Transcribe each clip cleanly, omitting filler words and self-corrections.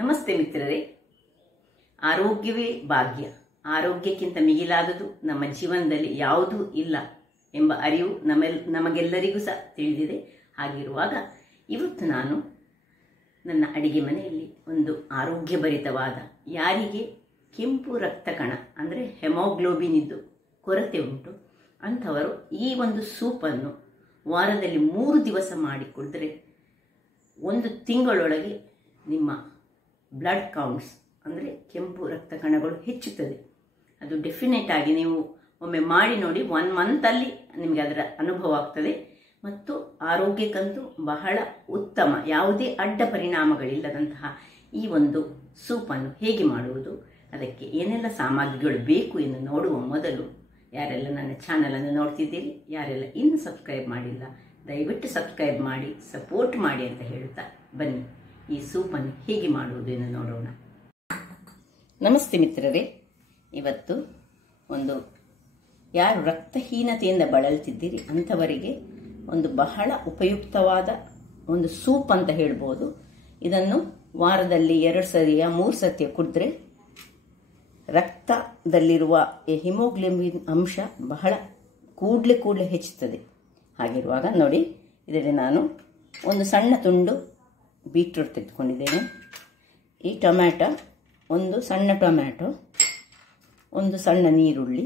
ನಮಸ್ತೆ ಮಿತ್ರರೇ. ಆರೋಗ್ಯವೇ ಭಾಗ್ಯ. ಆರೋಗ್ಯಕ್ಕಿಂತ ಮಿಗಿಲಾದುದು ನಮ್ಮ ಜೀವನದಲ್ಲಿ ಯಾವುದೂ ಇಲ್ಲ ಎಂಬ ಅರಿವು ನಮಗೆಲ್ಲರಿಗೂ ಸಹ ತಿಳಿದಿದೆ. ಹಾಗಿರುವಾಗ ಇವತ್ತು ನಾನು ನನ್ನ ಅಡಿಗೆ ಮನೆಯಲ್ಲಿ ಒಂದು ಆರೋಗ್ಯಭರಿತವಾದ, ಯಾರಿಗೆ ಕೆಂಪು ರಕ್ತ ಕಣ ಅಂದರೆ ಹೆಮೋಗ್ಲೋಬಿನ್ ಇದ್ದು ಕೊರತೆ ಉಂಟು ಅಂಥವರು ಈ ಒಂದು ಸೂಪನ್ನು ವಾರದಲ್ಲಿ 3 ದಿವಸ ಮಾಡಿ ಕುಡಿದ್ರೆ 1 ತಿಂಗಳೊಳಗೆ ನಿಮ್ಮ ಬ್ಲಡ್ ಕೌಂಟ್ಸ್ ಅಂದರೆ ಕೆಂಪು ರಕ್ತ ಕಣಗಳು ಹೆಚ್ಚುತ್ತದೆ. ಅದು ಡೆಫಿನೆಟ್ ಆಗಿ ನೀವು ಒಮ್ಮೆ ಮಾಡಿ ನೋಡಿ, 1 ಮಂತಲ್ಲಿ ನಿಮಗೆ ಅದರ ಅನುಭವ ಆಗ್ತದೆ. ಮತ್ತು ಆರೋಗ್ಯಕ್ಕಂತೂ ಬಹಳ ಉತ್ತಮ, ಯಾವುದೇ ಅಡ್ಡ ಪರಿಣಾಮಗಳಿಲ್ಲದಂತಹ ಈ ಒಂದು ಸೂಪನ್ನು ಹೇಗೆ ಮಾಡುವುದು, ಅದಕ್ಕೆ ಏನೆಲ್ಲ ಸಾಮಗ್ರಿಗಳು ಬೇಕು ಎಂದು ನೋಡುವ ಮೊದಲು ಯಾರೆಲ್ಲ ನನ್ನ ಚಾನಲನ್ನು ನೋಡ್ತಿದ್ದೀರಿ, ಯಾರೆಲ್ಲ ಇನ್ನೂ ಸಬ್ಸ್ಕ್ರೈಬ್ ಮಾಡಿಲ್ಲ, ದಯವಿಟ್ಟು ಸಬ್ಸ್ಕ್ರೈಬ್ ಮಾಡಿ ಸಪೋರ್ಟ್ ಮಾಡಿ ಅಂತ ಹೇಳುತ್ತಾ ಬನ್ನಿ ಈ ಸೂಪನ್ನು ಹೇಗೆ ಮಾಡುವುದು ಎಂದು ನೋಡೋಣ. ನಮಸ್ತೆ ಮಿತ್ರರೇ. ಇವತ್ತು ಒಂದು ಯಾರು ರಕ್ತಹೀನತೆಯಿಂದ ಬಳಲ್ತಿದ್ದೀರಿ ಅಂಥವರಿಗೆ ಒಂದು ಬಹಳ ಉಪಯುಕ್ತವಾದ ಒಂದು ಸೂಪ್ ಅಂತ ಹೇಳ್ಬೋದು. ಇದನ್ನು ವಾರದಲ್ಲಿ 2 ಸರಿಯ 3 ಸತಿಯ ಕುಡಿದ್ರೆ ರಕ್ತದಲ್ಲಿರುವ ಹಿಮೋಗ್ಲೋಬಿನ್ ಅಂಶ ಬಹಳ ಕೂಡಲೇ ಹೆಚ್ಚುತ್ತದೆ. ಹಾಗಿರುವಾಗ ನೋಡಿ, ಇದರಲ್ಲಿ ನಾನು ಒಂದು ಸಣ್ಣ ತುಂಡು ಬೀಟ್ರೂಟ್ ತೆಗೆದುಕೊಂಡಿದ್ದೇನೆ. ಈ ಟೊಮ್ಯಾಟೊ, ಒಂದು ಸಣ್ಣ ಟೊಮ್ಯಾಟೊ, ಒಂದು ಸಣ್ಣ ನೀರುಳ್ಳಿ,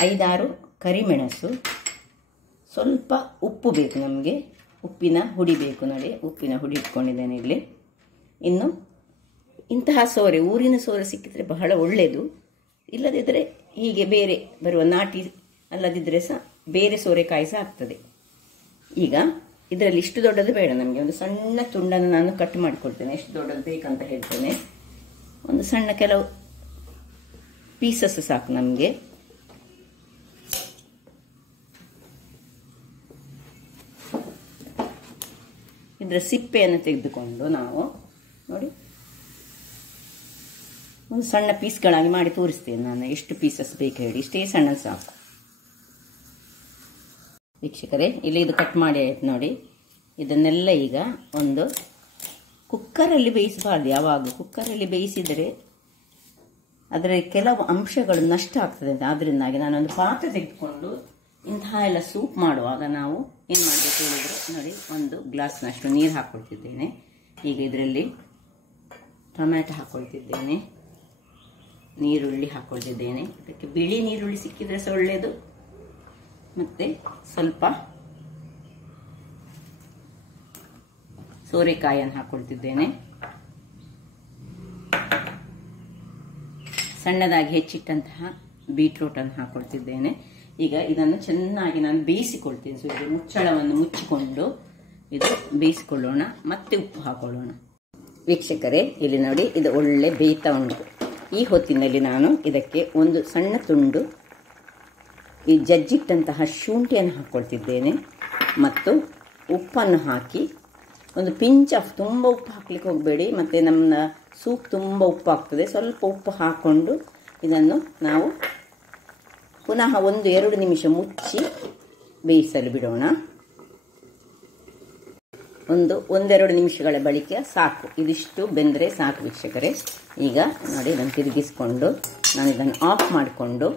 5-6 ಕರಿಮೆಣಸು, ಸ್ವಲ್ಪ ಉಪ್ಪು ಬೇಕು ನಮಗೆ, ಉಪ್ಪಿನ ಹುಡಿ ಬೇಕು ನೋಡಿ, ಉಪ್ಪಿನ ಹುಡಿ ಇಟ್ಕೊಂಡಿದ್ದೇನೆ ಇಲ್ಲಿ. ಇನ್ನು ಇಂತಹ ಸೋರೆ, ಊರಿನ ಸೋರೆ ಸಿಕ್ಕಿದ್ರೆ ಬಹಳ ಒಳ್ಳೆಯದು, ಇಲ್ಲದಿದ್ದರೆ ಹೀಗೆ ಬೇರೆ ಬರುವ ನಾಟಿ ಅಲ್ಲದಿದ್ದರೆ ಸಹ ಬೇರೆ ಸೋರೆಕಾಯಿ ಸಹ ಆಗ್ತದೆ. ಈಗ ಇದರಲ್ಲಿ ಇಷ್ಟು ದೊಡ್ಡದು ಬೇಡ ನಮಗೆ, ಒಂದು ಸಣ್ಣ ತುಂಡನ್ನು ನಾನು ಕಟ್ ಮಾಡಿಕೊಳ್ತೇನೆ. ಎಷ್ಟು ದೊಡ್ಡದು ಬೇಕಂತ ಹೇಳ್ತೇನೆ. ಒಂದು ಸಣ್ಣ ಕೆಲವು ಪೀಸಸ್ ಸಾಕು ನಮಗೆ. ಇದರ ಸಿಪ್ಪೆಯನ್ನು ತೆಗೆದುಕೊಂಡು ನಾವು ನೋಡಿ ಒಂದು ಸಣ್ಣ ಪೀಸ್ಗಳಾಗಿ ಮಾಡಿ ತೋರಿಸ್ತೇನೆ ನಾನು. ಎಷ್ಟು ಪೀಸಸ್ ಬೇಕು ಹೇಳಿ, ಇಷ್ಟೇ ಸಣ್ಣ ಸಾಕು. ವೀಕ್ಷಕರೇ, ಇಲ್ಲಿ ಇದು ಕಟ್ ಮಾಡಿ ಆಯ್ತು ನೋಡಿ. ಇದನ್ನೆಲ್ಲ ಈಗ ಒಂದು ಕುಕ್ಕರಲ್ಲಿ ಬೇಯಿಸಬಾರ್ದು. ಯಾವಾಗ ಕುಕ್ಕರಲ್ಲಿ ಬೇಯಿಸಿದರೆ ಅದರ ಕೆಲವು ಅಂಶಗಳು ನಷ್ಟ ಆಗ್ತದೆ ಅಂತ. ಆದ್ದರಿಂದಾಗಿ ನಾನೊಂದು ಪಾತ್ರೆ ತೆಗೆದುಕೊಂಡು ಇಂತಹ ಎಲ್ಲ ಸೂಪ್ ಮಾಡುವಾಗ ನಾವು ಏನು ಮಾಡಬೇಕು ಹೇಳಿದರೆ ನೋಡಿ, 1 ಗ್ಲಾಸ್ನಷ್ಟು ನೀರು ಹಾಕ್ಕೊಳ್ತಿದ್ದೇನೆ. ಈಗ ಇದರಲ್ಲಿ ಟೊಮ್ಯಾಟೊ ಹಾಕ್ಕೊಳ್ತಿದ್ದೇನೆ, ನೀರುಳ್ಳಿ ಹಾಕ್ಕೊಳ್ತಿದ್ದೇನೆ. ಅದಕ್ಕೆ ಬಿಳಿ ನೀರುಳ್ಳಿ ಸಿಕ್ಕಿದ್ರೆ ಸಹ ಒಳ್ಳೆಯದು. ಮತ್ತು ಸ್ವಲ್ಪ ಸೋರೆಕಾಯಿಯನ್ನು ಹಾಕ್ಕೊಳ್ತಿದ್ದೇನೆ. ಸಣ್ಣದಾಗಿ ಹೆಚ್ಚಿಟ್ಟಂತಹ ಬೀಟ್ರೂಟನ್ನು ಹಾಕ್ಕೊಳ್ತಿದ್ದೇನೆ. ಈಗ ಇದನ್ನು ಚೆನ್ನಾಗಿ ನಾನು ಬೇಯಿಸಿಕೊಳ್ತೇನೆ. ಸೊ ಇದು ಮುಚ್ಚಳವನ್ನು ಮುಚ್ಚಿಕೊಂಡು ಇದು ಬೇಯಿಸಿಕೊಳ್ಳೋಣ. ಮತ್ತೆ ಉಪ್ಪು ಹಾಕೊಳ್ಳೋಣ. ವೀಕ್ಷಕರೇ, ಇಲ್ಲಿ ನೋಡಿ, ಇದು ಒಳ್ಳೆ ಬೇಯ್ತಾ ಉಂಟು. ಈ ಹೊತ್ತಿನಲ್ಲಿ ನಾನು ಇದಕ್ಕೆ ಒಂದು ಸಣ್ಣ ತುಂಡು ಈ ಜಜ್ಜಿಟ್ಟಂತಹ ಶುಂಠಿಯನ್ನು ಹಾಕ್ಕೊಳ್ತಿದ್ದೇನೆ ಮತ್ತು ಉಪ್ಪನ್ನು ಹಾಕಿ ಒಂದು ಪಿಂಚ್ ಆಫ್, ತುಂಬ ಉಪ್ಪು ಹಾಕ್ಲಿಕ್ಕೆ ಹೋಗಬೇಡಿ, ಮತ್ತು ನಮ್ಮ ಸೂಪ್ ತುಂಬ ಉಪ್ಪು ಆಗ್ತದೆ. ಸ್ವಲ್ಪ ಉಪ್ಪು ಹಾಕ್ಕೊಂಡು ಇದನ್ನು ನಾವು ಪುನಃ 1-2 ನಿಮಿಷ ಮುಚ್ಚಿ ಬೇಯಿಸಲು ಬಿಡೋಣ. 1-2 ನಿಮಿಷಗಳ ಬಳಿಕ ಸಾಕು, ಇದಿಷ್ಟು ಬೆಂದರೆ ಸಾಕು ವೀಕ್ಷಕರೇ. ಈಗ ನೋಡಿ, ಇದನ್ನು ತಿರುಗಿಸ್ಕೊಂಡು ನಾನು ಇದನ್ನು ಆಫ್ ಮಾಡಿಕೊಂಡು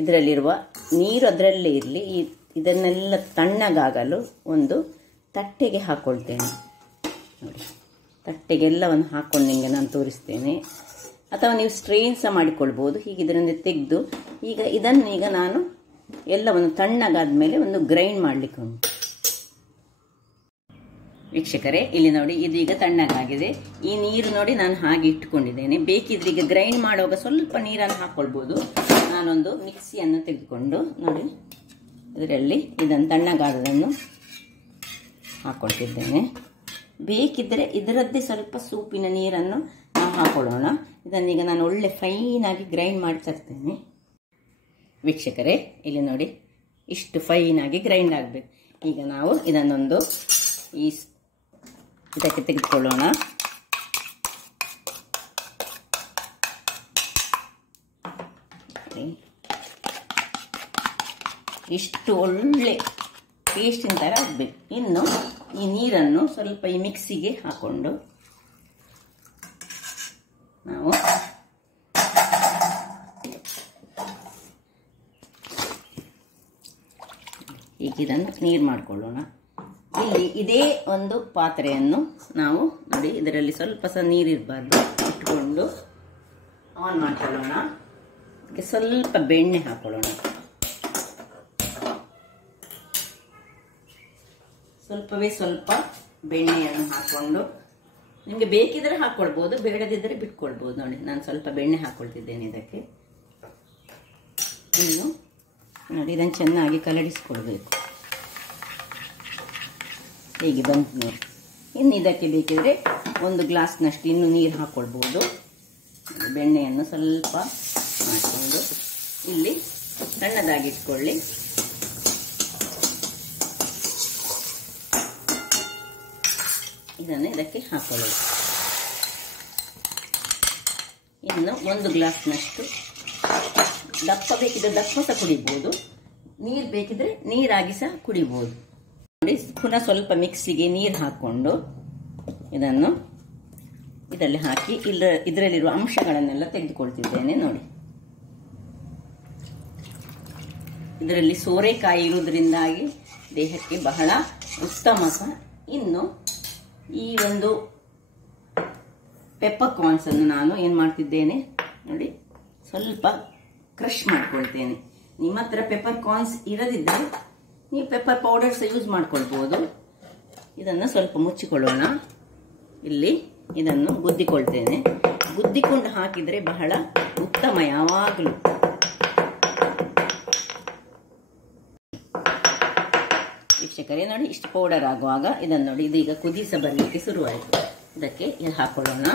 ಇದರಲ್ಲಿರುವ ನೀರು ಅದರಲ್ಲೇ ಇರಲಿ. ಇದನ್ನೆಲ್ಲ ತಣ್ಣಗಾಗಲು ಒಂದು ತಟ್ಟೆಗೆ ಹಾಕ್ಕೊಳ್ತೇನೆ ನೋಡಿ. ತಟ್ಟೆಗೆಲ್ಲವನ್ನು ಹಾಕ್ಕೊಂಡು ನಿಮಗೆ ನಾನು ತೋರಿಸ್ತೇನೆ. ಅಥವಾ ನೀವು ಸ್ಟ್ರೈನ್ ಸಹ ಮಾಡಿಕೊಳ್ಬೋದು. ಹೀಗೆ ಇದರಿಂದ ತೆಗೆದು ಈಗ ನಾನು ಎಲ್ಲವನ್ನು ತಣ್ಣಗಾದ ಮೇಲೆ ಒಂದು ಗ್ರೈಂಡ್ ಮಾಡಲಿಕ್ಕೆ ಉಂಟು. ವೀಕ್ಷಕರೇ, ಇಲ್ಲಿ ನೋಡಿ, ಇದು ಈಗ ತಣ್ಣಗಾಗಿದೆ. ಈ ನೀರು ನೋಡಿ ನಾನು ಹಾಗೆ ಇಟ್ಟುಕೊಂಡಿದ್ದೇನೆ. ಬೇಕಿದ್ರೆ ಈಗ ಗ್ರೈಂಡ್ ಮಾಡುವಾಗ ಸ್ವಲ್ಪ ನೀರನ್ನು ಹಾಕ್ಕೊಳ್ಬೋದು. ನಾನೊಂದು ಮಿಕ್ಸಿಯನ್ನು ತೆಗೆದುಕೊಂಡು ನೋಡಿ ಇದರಲ್ಲಿ ಇದನ್ನು ತಣ್ಣಗಾದದನ್ನು ಹಾಕ್ಕೊಳ್ತಿದ್ದೇನೆ. ಬೇಕಿದ್ದರೆ ಇದರದ್ದೇ ಸ್ವಲ್ಪ ಸೂಪಿನ ನೀರನ್ನು ನಾವು ಹಾಕೊಳ್ಳೋಣ. ಇದನ್ನೀಗ ನಾನು ಒಳ್ಳೆ ಫೈನಾಗಿ ಗ್ರೈಂಡ್ ಮಾಡಿ ತರ್ತೇನೆ. ವೀಕ್ಷಕರೇ, ಇಲ್ಲಿ ನೋಡಿ, ಇಷ್ಟು ಫೈನಾಗಿ ಗ್ರೈಂಡ್ ಆಗಬೇಕು. ಈಗ ನಾವು ಇದನ್ನೊಂದು ಇದಕ್ಕೆ ತೆಗೆದುಕೊಳ್ಳೋಣ. ಇಷ್ಟು ಒಳ್ಳೆ ಪೇಸ್ಟಿನ ಥರ ಆಗಬೇಕು. ಇನ್ನು ಈ ನೀರನ್ನು ಸ್ವಲ್ಪ ಈ ಮಿಕ್ಸಿಗೆ ಹಾಕ್ಕೊಂಡು ನಾವು ಈಗ ಇದನ್ನು ನೀರು ಮಾಡಿಕೊಳ್ಳೋಣ. ಇಲ್ಲಿ ಇದೇ ಒಂದು ಪಾತ್ರೆಯನ್ನು ನಾವು ನೋಡಿ, ಇದರಲ್ಲಿ ಸ್ವಲ್ಪ ಸಹ ನೀರಿರಬಾರ್ದು, ಇಟ್ಕೊಂಡು ಆನ್ ಮಾಡ್ಕೊಳ್ಳೋಣ. ಅದಕ್ಕೆ ಸ್ವಲ್ಪ ಬೆಣ್ಣೆ ಹಾಕೊಳ್ಳೋಣ. ಸ್ವಲ್ಪವೇ ಸ್ವಲ್ಪ ಬೆಣ್ಣೆಯನ್ನು ಹಾಕ್ಕೊಂಡು, ನಿಮಗೆ ಬೇಕಿದ್ರೆ ಹಾಕ್ಕೊಳ್ಬೋದು, ಬೇಡದಿದ್ದರೆ ಬಿಟ್ಕೊಳ್ಬೋದು. ನೋಡಿ, ನಾನು ಸ್ವಲ್ಪ ಬೆಣ್ಣೆ ಹಾಕ್ಕೊಳ್ತಿದ್ದೇನೆ ಇದಕ್ಕೆ. ಇನ್ನು ನೋಡಿ, ಇದನ್ನು ಚೆನ್ನಾಗಿ ಕಲಡಿಸ್ಕೊಳ್ಬೇಕು. ಹೀಗೆ ಬಂತು ನೋಡಿ. ಇನ್ನು ಇದಕ್ಕೆ ಬೇಕಿದ್ರೆ 1 ಗ್ಲಾಸ್ನಷ್ಟು ಇನ್ನು ನೀರು ಹಾಕ್ಕೊಳ್ಬೋದು. ಬೆಣ್ಣೆಯನ್ನು ಸ್ವಲ್ಪ ಮಾಡಿಕೊಂಡು ಇಲ್ಲಿ ಸಣ್ಣದಾಗಿಟ್ಕೊಳ್ಳಿ. ಇದನ್ನು ಇದಕ್ಕೆ ಹಾಕೊಳ್ಳೋದು. ಇನ್ನು 1 ಗ್ಲಾಸ್ನಷ್ಟು ದಪ್ಪ ಬೇಕಿದ್ರೆ ದಪ್ಪ ಸಹ ಕುಡಿಬೋದು, ನೀರು ಬೇಕಿದ್ರೆ ನೀರಾಗಿ ಸಹ ಕುಡಿಬೋದು. ನೋಡಿ, ಪುನಃ ಸ್ವಲ್ಪ ಮಿಕ್ಸಿಗೆ ನೀರು ಹಾಕ್ಕೊಂಡು ಇದನ್ನು ಇದರಲ್ಲಿ ಹಾಕಿ ಇದರಲ್ಲಿರುವ ಅಂಶಗಳನ್ನೆಲ್ಲ ತೆಗೆದುಕೊಳ್ತಿದ್ದೇನೆ. ನೋಡಿ, ಇದರಲ್ಲಿ ಸೋರೆಕಾಯಿ ಇರುವುದರಿಂದಾಗಿ ದೇಹಕ್ಕೆ ಬಹಳ ಉತ್ತಮ ಸಹ. ಇನ್ನು ಈ ಒಂದು ಪೆಪ್ಪರ್ ಕಾರ್ನ್ಸ್ ಅನ್ನು ನಾನು ಏನು ಮಾಡ್ತಿದ್ದೇನೆ ನೋಡಿ, ಸ್ವಲ್ಪ ಕ್ರಷ್ ಮಾಡ್ಕೊಳ್ತೇನೆ. ನಿಮ್ಮ ಹತ್ರ ಪೆಪ್ಪರ್ ಕಾರ್ನ್ಸ್ ಇರದಿದ್ದರೆ ನೀವು ಪೆಪ್ಪರ್ ಪೌಡರ್ಸ್ ಯೂಸ್ ಮಾಡ್ಕೊಳ್ಬೋದು. ಇದನ್ನು ಸ್ವಲ್ಪ ಮುಚ್ಚಿಕೊಳ್ಳೋಣ. ಇಲ್ಲಿ ಇದನ್ನು ಗುದ್ದಿಕೊಳ್ತೇನೆ. ಗುದ್ದಿಕೊಂಡು ಹಾಕಿದರೆ ಬಹಳ ಉತ್ತಮ ಯಾವಾಗಲೂ. ವೀಕ್ಷಕರೇ ನೋಡಿ, ಇಷ್ಟು ಪೌಡರ್ ಆಗುವಾಗ ಇದನ್ನು ನೋಡಿ, ಇದೀಗ ಕುದಿಸ ಬರಲಿಕ್ಕೆ ಶುರುವಾಯಿತು. ಇದಕ್ಕೆ ಹಾಕೊಳ್ಳೋಣ.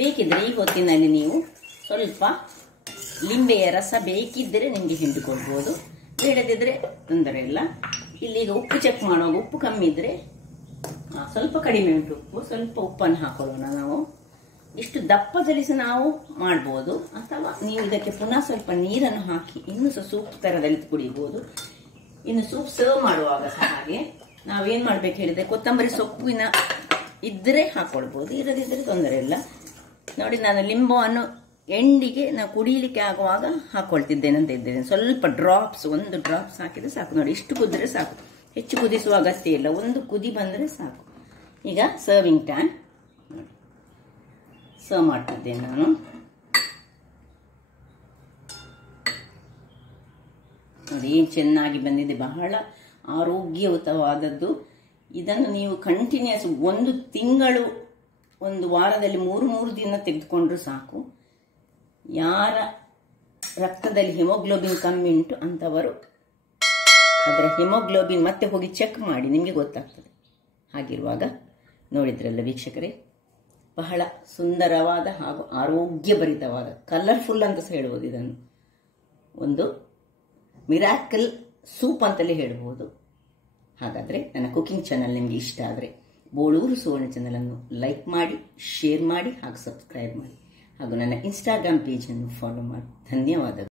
ಬೇಕಿದ್ರೆ ಈ ಹೊತ್ತಿನಲ್ಲಿ ನೀವು ಸ್ವಲ್ಪ ಲಿಂಬೆಯ ರಸ ಬೇಕಿದ್ದರೆ ನಿಮಗೆ ಹಿಂಡಿಕೊಳ್ಬೋದು, ಬೇಡದಿದ್ರೆ ತೊಂದರೆ ಇಲ್ಲ. ಇಲ್ಲಿಗ ಉಪ್ಪು ಚೆಕ್ ಮಾಡುವಾಗ ಉಪ್ಪು ಕಮ್ಮಿ ಇದ್ರೆ ಸ್ವಲ್ಪ ಕಡಿಮೆ ಉಂಟು ಉಪ್ಪು, ಸ್ವಲ್ಪ ಉಪ್ಪನ್ನು ಹಾಕೊಳ್ಳೋಣ. ನಾವು ಇಷ್ಟು ದಪ್ಪದಲ್ಲಿ ಸಹ ನಾವು ಮಾಡ್ಬೋದು, ಅಥವಾ ನೀವು ಇದಕ್ಕೆ ಪುನಃ ಸ್ವಲ್ಪ ನೀರನ್ನು ಹಾಕಿ ಇನ್ನೂ ಸಹ ಸೂಪ್ ಥರದಲ್ಲಿ ಕುಡಿಬೋದು. ಇನ್ನು ಸೂಪ್ ಸರ್ವ್ ಮಾಡುವಾಗ ಸಹ ಹಾಗೆ ನಾವೇನು ಮಾಡ್ಬೇಕು ಹೇಳಿದ್ರೆ, ಕೊತ್ತಂಬರಿ ಸೊಪ್ಪಿನ ಇದ್ರೆ ಹಾಕೊಳ್ಬೋದು, ಇರದಿದ್ರೆ ತೊಂದರೆ ಇಲ್ಲ. ನೋಡಿ, ನಾನು ಲಿಂಬುವನ್ನು ಎಂಡಿಗೆ ನಾವು ಕುಡಿಯಲಿಕ್ಕೆ ಆಗುವಾಗ ಹಾಕೊಳ್ತಿದ್ದೇನೆ ಅಂತ ಇದ್ದೇನೆ. ಸ್ವಲ್ಪ ಡ್ರಾಪ್ಸ್, 1 ಡ್ರಾಪ್ಸ್ ಹಾಕಿದ್ರೆ ಸಾಕು. ನೋಡಿ, ಇಷ್ಟು ಕುದಿದ್ರೆ ಸಾಕು, ಹೆಚ್ಚು ಕುದಿಸುವ ಅಗತ್ಯ ಇಲ್ಲ. 1 ಕುದಿ ಬಂದರೆ ಸಾಕು. ಈಗ ಸರ್ವಿಂಗ್ ಟೈಮ್. ಸರ್ವ್ ಮಾಡ್ತಿದ್ದೇನೆ ನಾನು. ನೋಡಿ, ಏನು ಚೆನ್ನಾಗಿ ಬಂದಿದೆ, ಬಹಳ ಆರೋಗ್ಯಯುತವಾದದ್ದು. ಇದನ್ನು ನೀವು ಕಂಟಿನ್ಯೂಸ್ 1 ತಿಂಗಳು, 1 ವಾರದಲ್ಲಿ 3 ದಿನ ತೆಗೆದುಕೊಂಡ್ರೂ ಸಾಕು. ಯಾರ ರಕ್ತದಲ್ಲಿ ಹಿಮೋಗ್ಲೋಬಿನ್ ಕಮ್ಮಿ ಉಂಟು ಅಂಥವರು ಅದರ ಹಿಮೋಗ್ಲೋಬಿನ್ ಮತ್ತೆ ಹೋಗಿ ಚೆಕ್ ಮಾಡಿ, ನಿಮಗೆ ಗೊತ್ತಾಗ್ತದೆ. ಹಾಗಿರುವಾಗ ನೋಡಿದ್ರಲ್ಲ ವೀಕ್ಷಕರೇ, ಬಹಳ ಸುಂದರವಾದ ಹಾಗೂ ಆರೋಗ್ಯಭರಿತವಾದ, ಕಲರ್ಫುಲ್ ಅಂತ ಸಹ ಹೇಳ್ಬೋದು. ಇದನ್ನು ಒಂದು ಮಿರಾಕಲ್ ಸೂಪ್ ಅಂತಲೇ ಹೇಳ್ಬೋದು. ಹಾಗಾದರೆ ನನ್ನ ಕುಕಿಂಗ್ ಚಾನಲ್ ನಿಮಗೆ ಇಷ್ಟ ಆದರೆ ಬೋಳೂರು ಸುವರ್ಣ ಚಾನಲನ್ನು ಲೈಕ್ ಮಾಡಿ, ಶೇರ್ ಮಾಡಿ ಹಾಗೂ ಸಬ್ಸ್ಕ್ರೈಬ್ ಮಾಡಿ, ಹಾಗೂ ನನ್ನ ಇನ್ಸ್ಟಾಗ್ರಾಮ್ ಪೇಜನ್ನು ಫಾಲೋ ಮಾಡಿ. ಧನ್ಯವಾದಗಳು.